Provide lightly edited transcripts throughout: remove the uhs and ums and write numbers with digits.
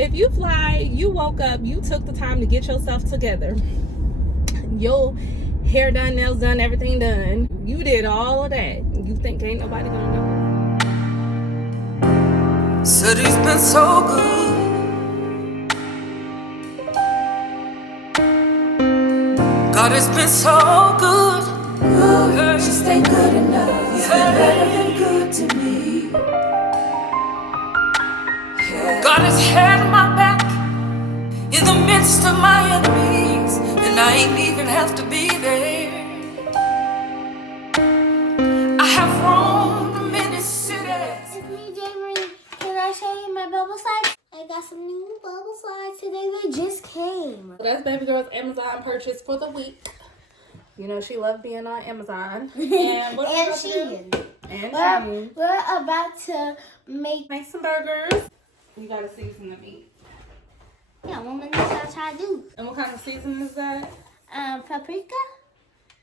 If you fly, you woke up, you took the time to get yourself together. Your hair done, nails done, everything done. You did all of that. You think ain't nobody gonna know? Said he's been so good. God has been so good. Good, just ain't good enough. He's been better than good to me. God has had my back in the midst of my enemies, and I ain't even have to be there. I have roamed many cities. It's me, Jamie. Can I show you my bubble slides? I got some new bubble slides today. They just came. That's baby girl's Amazon purchase for the week. You know she loved being on Amazon. And what and Shein. We're about to make some burgers. You gotta season the meat. yeah, one minute I'll try to do. And what kind of seasoning is that? Paprika?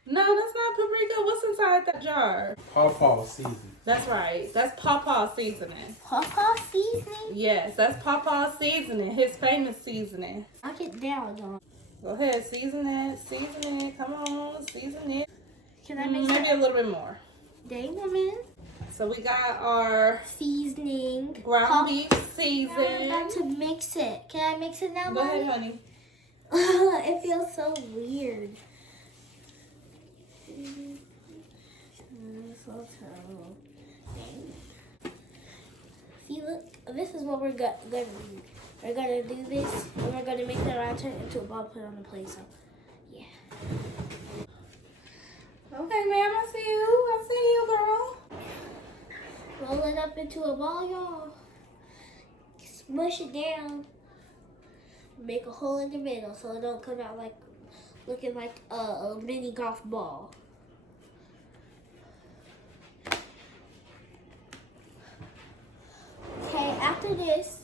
No, that's not paprika. What's inside that jar? Pawpaw season. That's right. That's pawpaw seasoning. Pawpaw seasoning? Yes, that's pawpaw seasoning. His famous seasoning. Knock it down, y'all. Go ahead, season it. Season it. Come on, season it. Can I make Maybe a little bit more. Dang woman. So we got our Seasoning. ground beef Now I'm season. about to mix it. Can I mix it now, Go ahead, Mommy? honey. It feels so weird. So terrible. See, look, this is what we're gonna do. We're gonna do this, and we're gonna make the round turn into a ball, put it on the plate. So, yeah. Okay, ma'am, I see you. I see you, girl. Roll it up into a ball, y'all. Smush it down. Make a hole in the middle so it don't come out like looking like a mini golf ball. Okay, after this,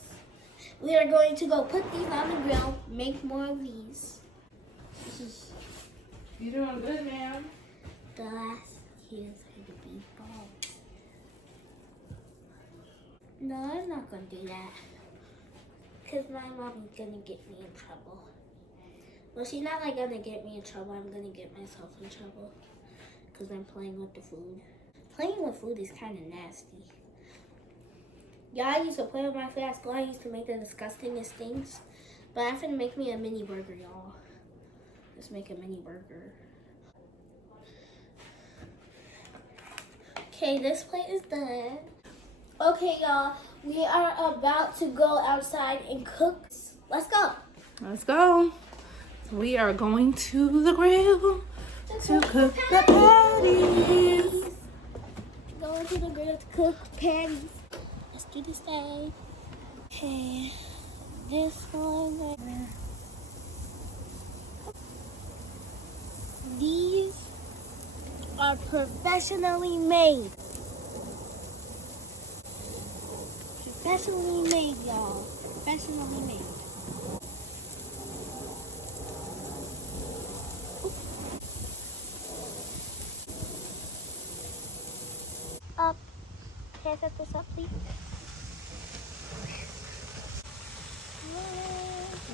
we are going to go put these on the grill, make more of these. You doing good, ma'am. The last two is going to be balls. No, I'm not going to do that. Because my mommy's going to get me in trouble. Well, she's not like going to get me in trouble. I'm going to get myself in trouble. Because I'm playing with the food. Playing with food is kind of nasty. Yeah, I used to play with my food at school. I used to make the disgustingest things. But I'm finna make me a mini burger, y'all. Let's make a mini burger. Okay, this plate is done. Okay, y'all. We are about to go outside and cook. Let's go. Let's go. We are going to the grill to cook the patties. Going to the grill to cook patties. Let's do this thing. Okay, this one. These are professionally made. Professionally made, y'all. Professionally made. Up. Can I set this up, please?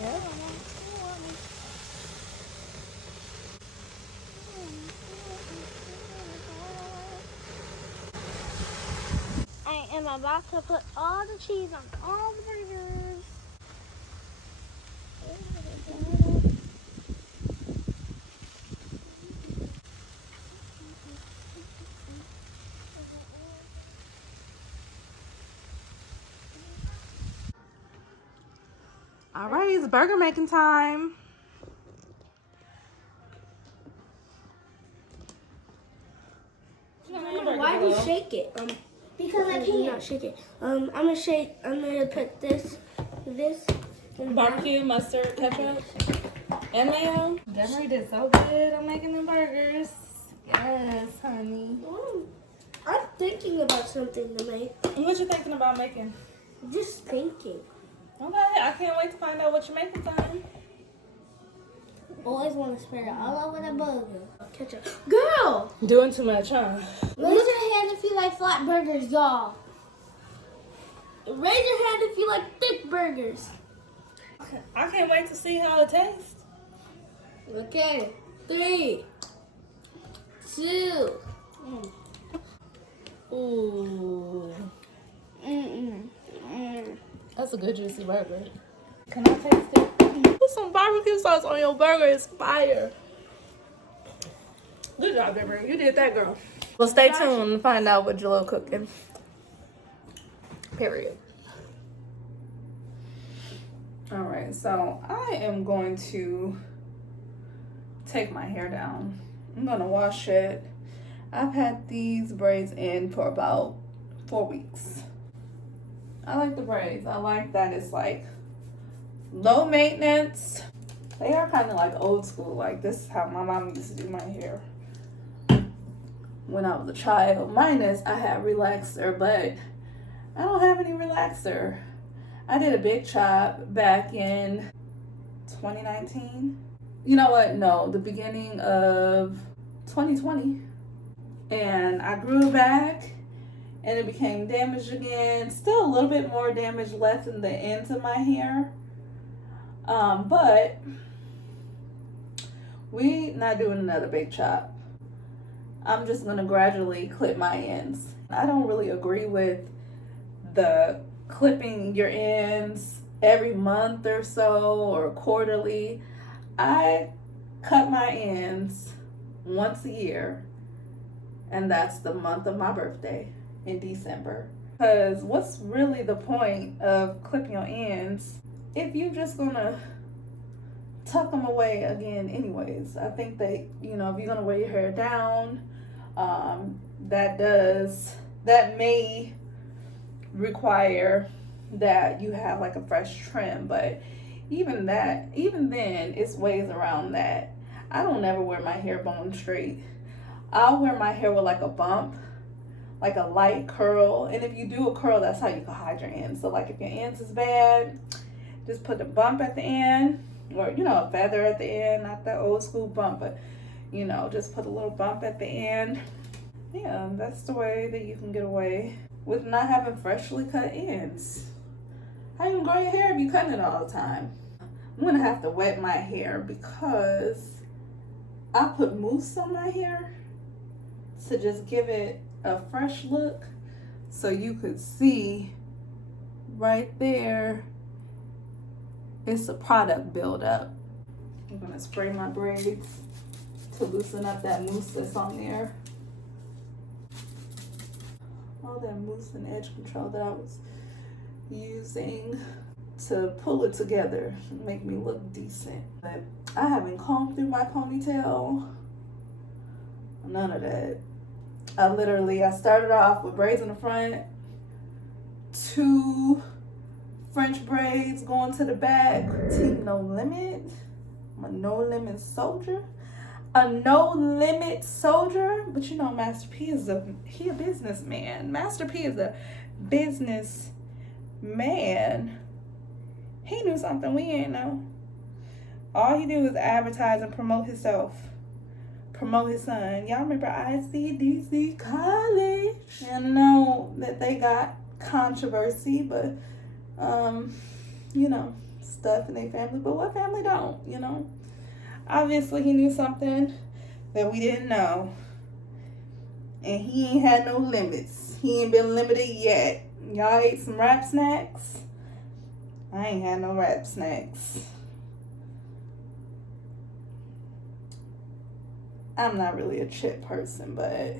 Yeah. I am about to put all the cheese on all the burgers. All right, it's burger making time. Why do you shake it? Because I can't not shake it. I'm gonna put this, and Barbecue, mustard, ketchup, and mayo. Demery did so good on making the burgers. Yes, honey. I'm thinking about something to make. What you thinking about making? Just thinking. Okay, I can't wait to find out what you're making, son. Always want to spread it all over the burger. Ketchup. Girl! Doing too much, huh? Raise your hand if you like flat burgers, y'all. Raise your hand if you like thick burgers. I can't wait to see how it tastes. Okay, 3, 2. Ooh, Mm-mm. that's a good juicy burger. Can I taste it? Put some barbecue sauce on your burger. It's fire. Good job, Deborah. You did that, girl. Well, stay tuned to find out what Jalil cooking. Period. All right, so I am going to take my hair down. I'm gonna wash it. I've had these braids in for about 4 weeks. I like the braids. I like that it's like low maintenance. They are kind of like old school. Like this is how my mom used to do my hair when I was a child. Minus I had relaxer, but I don't have any relaxer. I did a big chop back in 2019. You know what? No, the beginning of 2020. And I grew back and it became damaged again. Still a little bit more damage left in the ends of my hair. But we not doing another big chop. I'm just gonna gradually clip my ends. I don't really agree with the clipping your ends every month or so or quarterly. I cut my ends once a year, and that's the month of my birthday in December. Because what's really the point of clipping your ends if you're just gonna tuck them away again anyways? I think that, you know, if you're gonna wear your hair down, that may require that you have like a fresh trim, but even then it's ways around that. I don't ever wear my hair bone straight. I'll wear my hair with like a bump, like a light curl, and if you do a curl, that's how you can hide your ends. So like if your ends is bad, just put a bump at the end, or you know, a feather at the end, not that old school bump, but you know, just put a little bump at the end. Yeah, that's the way that you can get away with not having freshly cut ends. How you gonna grow your hair if you cutting it all the time? I'm gonna have to wet my hair because I put mousse on my hair to just give it a fresh look, so you could see right there it's a product buildup. I'm gonna spray my braids to loosen up that mousse that's on there. All that mousse and edge control that I was using to pull it together, make me look decent. But I haven't combed through my ponytail, none of that. I started off with braids in the front, 2 French braids going to the back. Team No Limit. I'm a no limit soldier. But you know, Master P is a businessman. Master P is a business man. He knew something we ain't know. All he did was advertise and promote himself, promote his son. Y'all remember ICDC College? I know that they got controversy, but you know, stuff in their family. But what family don't? You know, obviously he knew something that we didn't know, and he ain't had no limits. He ain't been limited yet. Y'all ate some rap snacks? I ain't had no rap snacks. I'm not really a chip person, but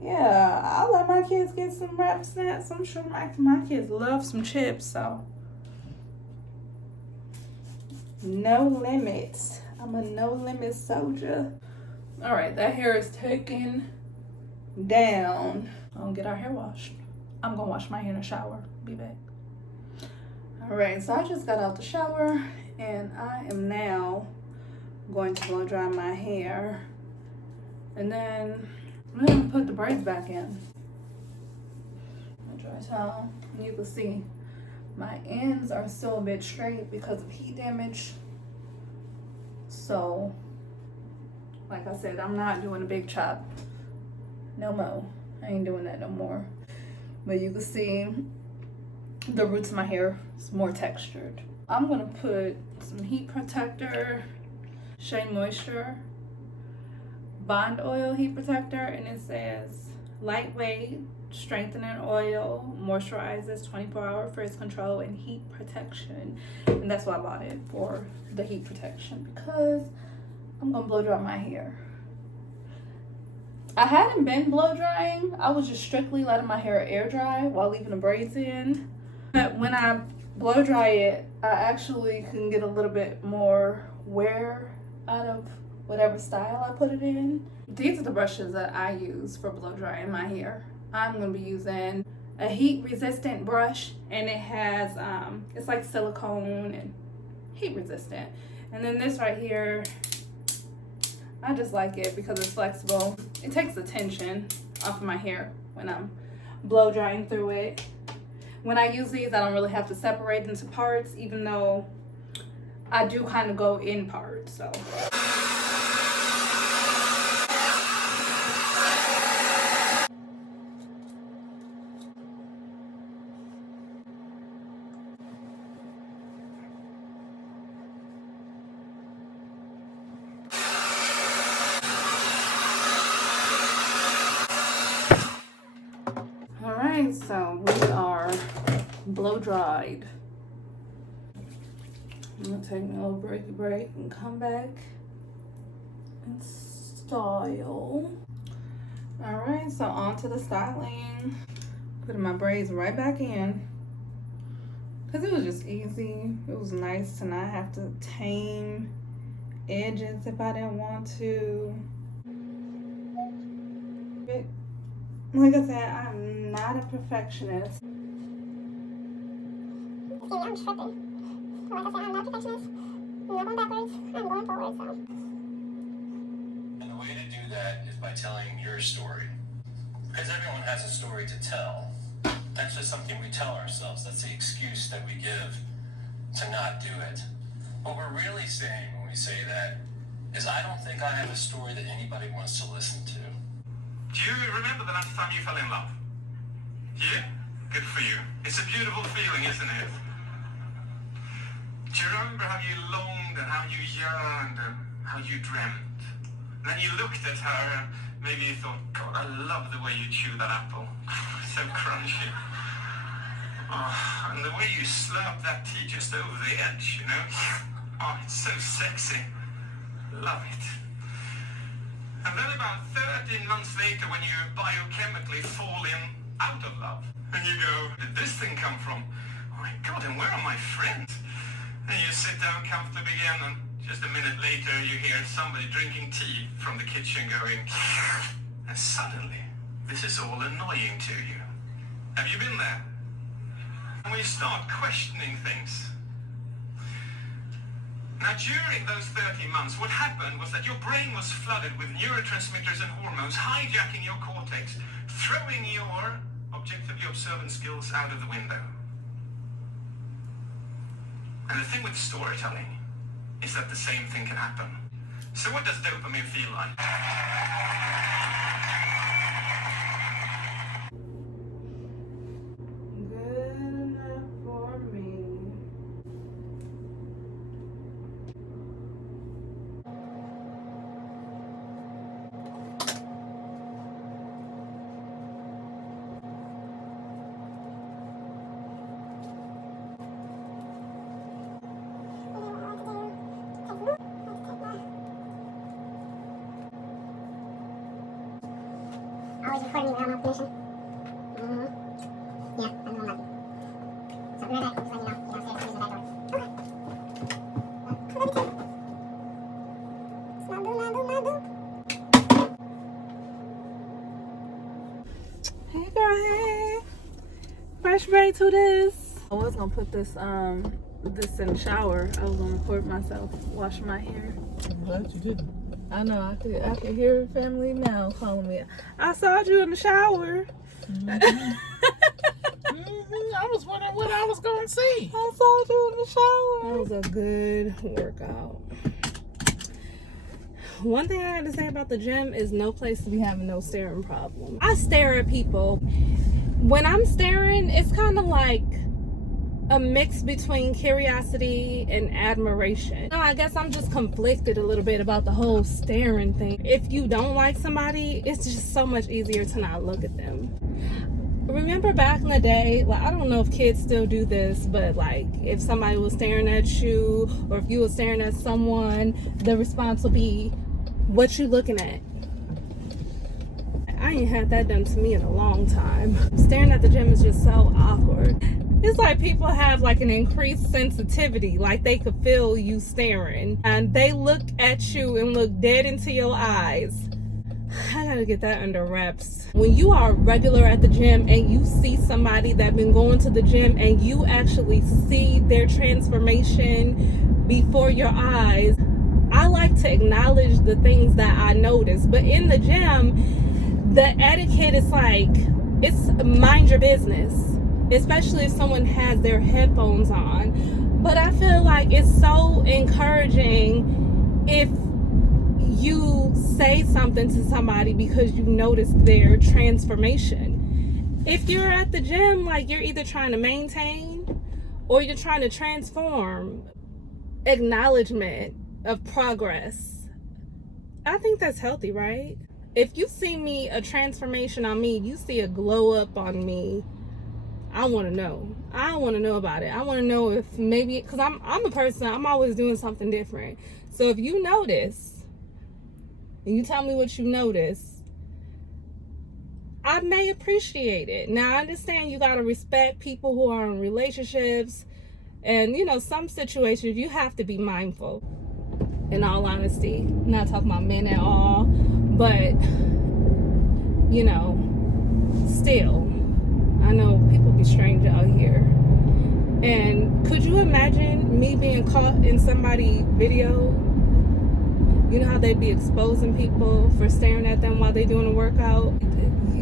yeah, I'll let my kids get some rap snacks. I'm sure my kids love some chips, so no limits. I'm a no limit soldier. All right, that hair is taken down. I'll get our hair washed. I'm gonna wash my hair in the shower. Be back. All right, so I just got out the shower and I am now going to blow dry my hair, and then I'm gonna put the braids back in. Dry towel. You can see my ends are still a bit straight because of heat damage. So, like I said, I'm not doing a big chop no more. I ain't doing that no more. But you can see the roots of my hair is more textured. I'm gonna put some heat protector, Shea Moisture Bond Oil Heat Protector, and it says lightweight, strengthening oil, moisturizes, 24-hour frizz control, and heat protection. And that's why I bought it, for the heat protection, because I'm gonna blow dry my hair. I hadn't been blow drying. I was just strictly letting my hair air dry while leaving the braids in. But when I blow dry it, I actually can get a little bit more wear out of whatever style I put it in. These are the brushes that I use for blow drying my hair. I'm gonna be using a heat resistant brush, and it has it's like silicone and heat resistant. And then this right here, I just like it because it's flexible. It takes the tension off of my hair when I'm blow drying through it. When I use these, I don't really have to separate into parts, even though I do kind of go in parts, so. Alright, so we are blow dried. I'm gonna take me a little break and come back and style. Alright, so on to the styling. Putting my braids right back in, because it was just easy. It was nice to not have to tame edges if I didn't want to. But like I said, I'm not a perfectionist. I'm tripping. Like I said, I'm not a perfectionist. I'm not going backwards. I'm going forward, so. And the way to do that is by telling your story. Because everyone has a story to tell. That's just something we tell ourselves. That's the excuse that we give to not do it. What we're really saying when we say that is, I don't think I have a story that anybody wants to listen to. Do you remember the last time you fell in love? Yeah? Good for you. It's a beautiful feeling, isn't it? Do you remember how you longed and how you yearned and how you dreamt? And then you looked at her and maybe you thought, God, I love the way you chew that apple. So crunchy. Oh, and the way you slurp that tea just over the edge, you know? Oh, it's so sexy. Love it. And then about 13 months later, when you biochemically fall in out of love, and you go, where did this thing come from? Oh my God, and where are my friends? And you sit down comfortably again, and just a minute later, you hear somebody drinking tea from the kitchen going, and suddenly, this is all annoying to you. Have you been there? And when you start questioning things. Now, during those 13 months, what happened was that your brain was flooded with neurotransmitters and hormones, hijacking your cortex, throwing your objectively observant skills out of the window. And the thing with storytelling is that the same thing can happen. So what does dopamine feel like? Good enough for me. Always recording me around my position. Yeah, I'm the one button. So be right back. Just let me know. You downstairs, use the back door. Okay. Love you too. Snuggle. Hey girl, hey. Fresh braid to this. I was gonna put this this in the shower. I was gonna record myself washing my hair. I'm glad you didn't. I know, I could hear family now calling me. I saw you in the shower. I was wondering what I was going to see. I saw you in the shower. That was a good workout. One thing I had to say about the gym is no place to be having no staring problem. I stare at people. When I'm staring, it's kind of like a mix between curiosity and admiration. No, I guess I'm just conflicted a little bit about the whole staring thing. If you don't like somebody, it's just so much easier to not look at them. Remember back in the day, like, I don't know if kids still do this, but like if somebody was staring at you or if you were staring at someone, the response will be, "What you looking at?" I ain't had that done to me in a long time. Staring at the gym is just so awkward. It's like people have like an increased sensitivity, like they could feel you staring and they look at you and look dead into your eyes. I gotta get that under wraps. When you are regular at the gym and you see somebody that been going to the gym and you actually see their transformation before your eyes, I like to acknowledge the things that I notice. But in the gym, the etiquette is like, it's mind your business, especially if someone has their headphones on. But I feel like it's so encouraging if you say something to somebody because you notice their transformation. If you're at the gym, like, you're either trying to maintain or you're trying to transform. Acknowledgement of progress, I think that's healthy, right? If you see me, a transformation on me, you see a glow up on me, I want to know. I want to know about it. I want to know if maybe, because I'm a person, I'm always doing something different. So if you notice, and you tell me what you notice, I may appreciate it. Now, I understand you got to respect people who are in relationships, and, you know, some situations you have to be mindful, in all honesty. I'm not talking about men at all, but, you know, still, I know people be strange out here. And could you imagine me being caught in somebody's video? You know how they be exposing people for staring at them while they doing a workout?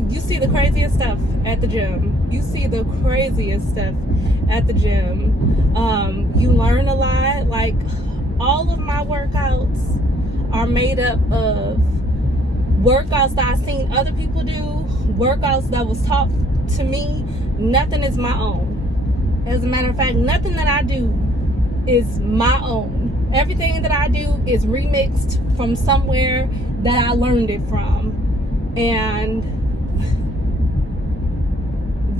You see the craziest stuff at the gym. You see the craziest stuff at the gym. You learn a lot. Like, all of my workouts are made up of workouts that I've seen other people do, workouts that was taught to me. Nothing is my own. As a matter of fact, nothing that I do is my own. Everything that I do is remixed from somewhere that I learned it from. And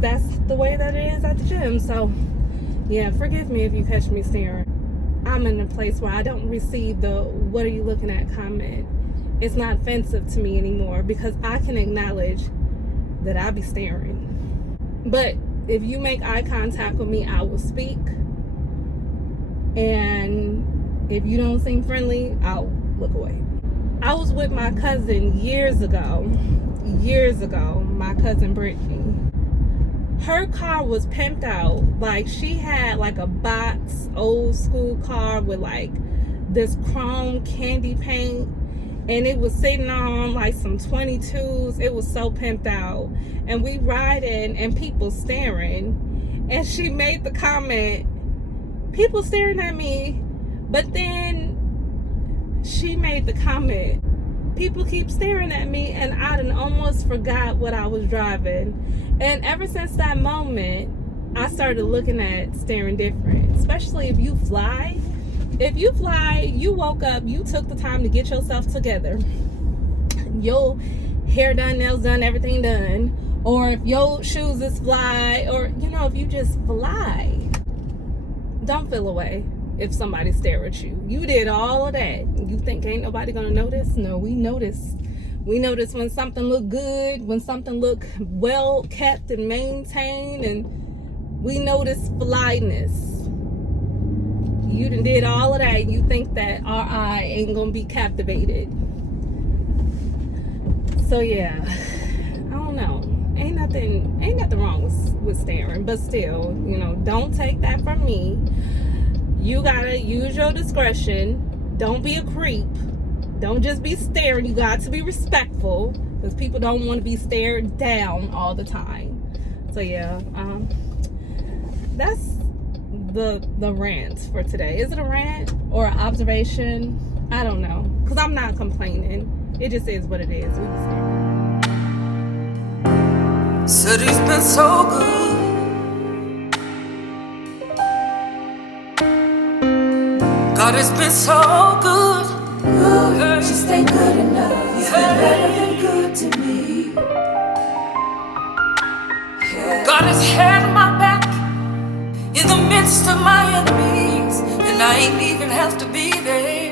that's the way that it is at the gym. So yeah, forgive me if you catch me staring. I'm in a place where I don't receive the "what are you looking at" comment. It's not offensive to me anymore because I can acknowledge that I be staring. But if you make eye contact with me, I will speak. And if you don't seem friendly, I'll look away. I was with my cousin years ago, my cousin Brittany. Her car was pimped out. Like, she had like a box old school car with like this chrome candy paint, and it was sitting on like some 22s. It was so pimped out, and we riding and people staring, and she made the comment, "People staring at me," but then she made the comment, "People keep staring at me," and I done almost forgot what I was driving. And ever since that moment, I started looking at staring different. Especially if you fly. If you fly, you woke up, you took the time to get yourself together. Your hair done, nails done, everything done. Or if your shoes is fly, or, you know, if you just fly, don't feel away if somebody stare at you. You did all of that. You think ain't nobody gonna notice? No, we notice. We notice when something look good, when something look well kept and maintained, and we notice flyness. You done did all of that. You think that our eye ain't gonna be captivated. So yeah, I don't know. Ain't nothing wrong with staring, but still, you know, don't take that from me. You gotta use your discretion. Don't be a creep. Don't just be staring. You got to be respectful, because people don't want to be stared down all the time. So yeah, that's the rant for today. Is it a rant or an observation? I don't know, because I'm not complaining. It just is what it is. We be staring. Said he's been so good. God has been so good. Good, just ain't good enough. He's been better than good to me. God has had my back in the midst of my enemies, and I ain't even have to be there.